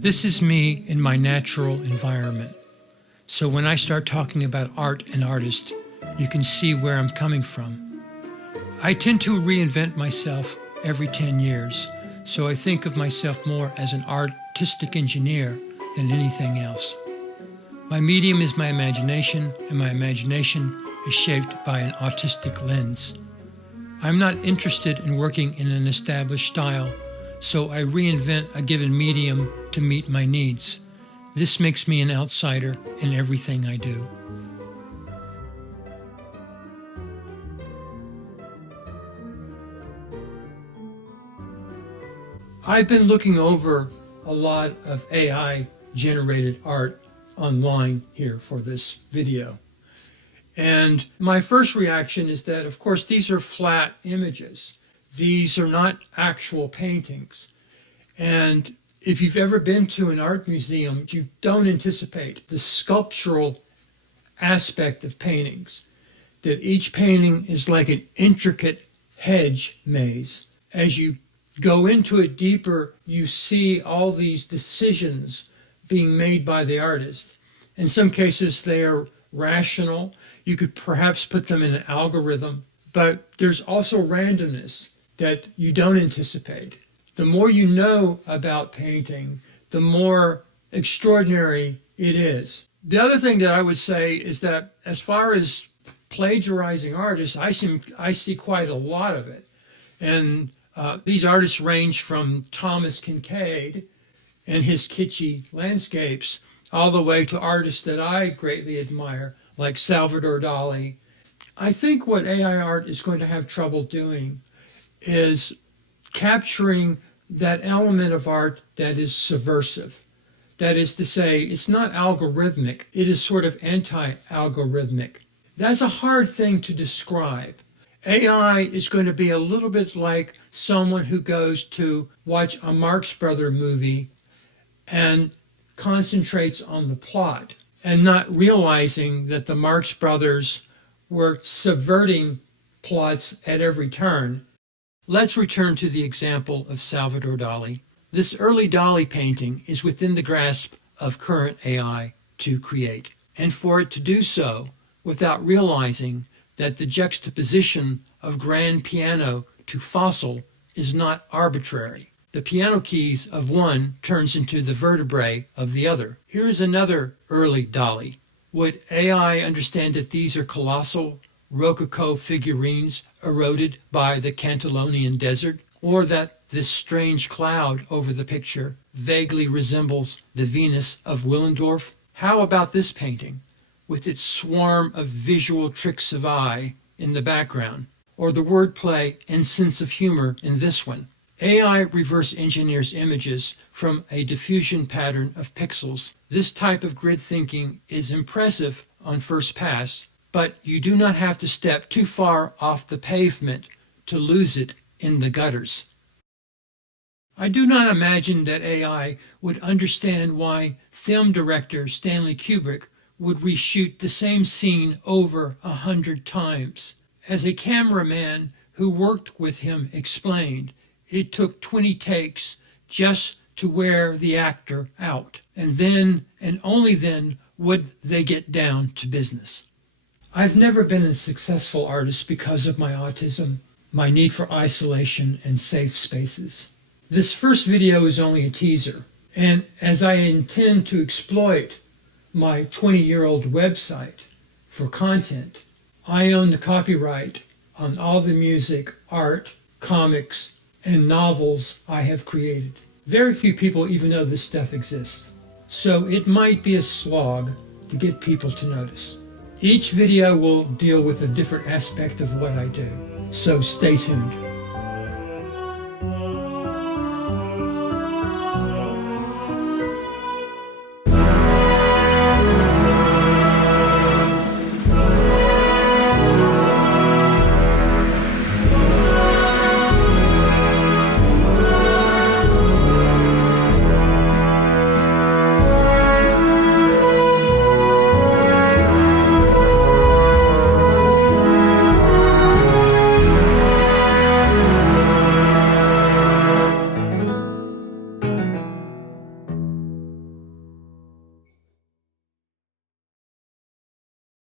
This is me in my natural environment. So when I start talking about art and artists, you can see where I'm coming from. I tend to reinvent myself every 10 years, so I think of myself more as an artistic engineer than anything else. My medium is my imagination, and my imagination is shaped by an autistic lens. I'm not interested in working in an established style, so I reinvent a given medium to meet my needs. This makes me an outsider in everything I do. I've been looking over a lot of AI-generated art online here for this video. And my first reaction is that, of course, these are flat images. These are not actual paintings. And if you've ever been to an art museum, you don't anticipate the sculptural aspect of paintings, that each painting is like an intricate hedge maze. As you go into it deeper, you see all these decisions being made by the artist. In some cases, they are rational. You could perhaps put them in an algorithm, but there's also randomness that you don't anticipate. The more you know about painting, the more extraordinary it is. The other thing that I would say is that as far as plagiarizing artists, I see quite a lot of it. And these artists range from Thomas Kincaid and his kitschy landscapes all the way to artists that I greatly admire, like Salvador Dali. I think what AI art is going to have trouble doing is capturing that element of art that is subversive. That is to say, it's not algorithmic, it is sort of anti-algorithmic. That's a hard thing to describe. AI is going to be a little bit like someone who goes to watch a Marx Brothers movie and concentrates on the plot and not realizing that the Marx Brothers were subverting plots at every turn. Let's return to the example of Salvador Dali. This early Dali painting is within the grasp of current AI to create, and for it to do so without realizing that the juxtaposition of grand piano to fossil is not arbitrary. The piano keys of one turns into the vertebrae of the other. Here's another early Dali. Would AI understand that these are colossal Rococo figurines eroded by the Catalonian desert, or that this strange cloud over the picture vaguely resembles the Venus of Willendorf? How about this painting, with its swarm of visual tricks of eye in the background, or the wordplay and sense of humor in this one? AI reverse engineers images from a diffusion pattern of pixels. This type of grid thinking is impressive on first pass, but you do not have to step too far off the pavement to lose it in the gutters. I do not imagine that AI would understand why film director Stanley Kubrick would reshoot the same scene over 100 times. As a cameraman who worked with him explained, it took 20 takes just to wear the actor out, and then, and only then, would they get down to business. I've never been a successful artist because of my autism, my need for isolation and safe spaces. This first video is only a teaser, and as I intend to exploit my 20-year-old website for content, I own the copyright on all the music, art, comics, and novels I have created. Very few people even know this stuff exists, so it might be a slog to get people to notice. Each video will deal with a different aspect of what I do, so stay tuned.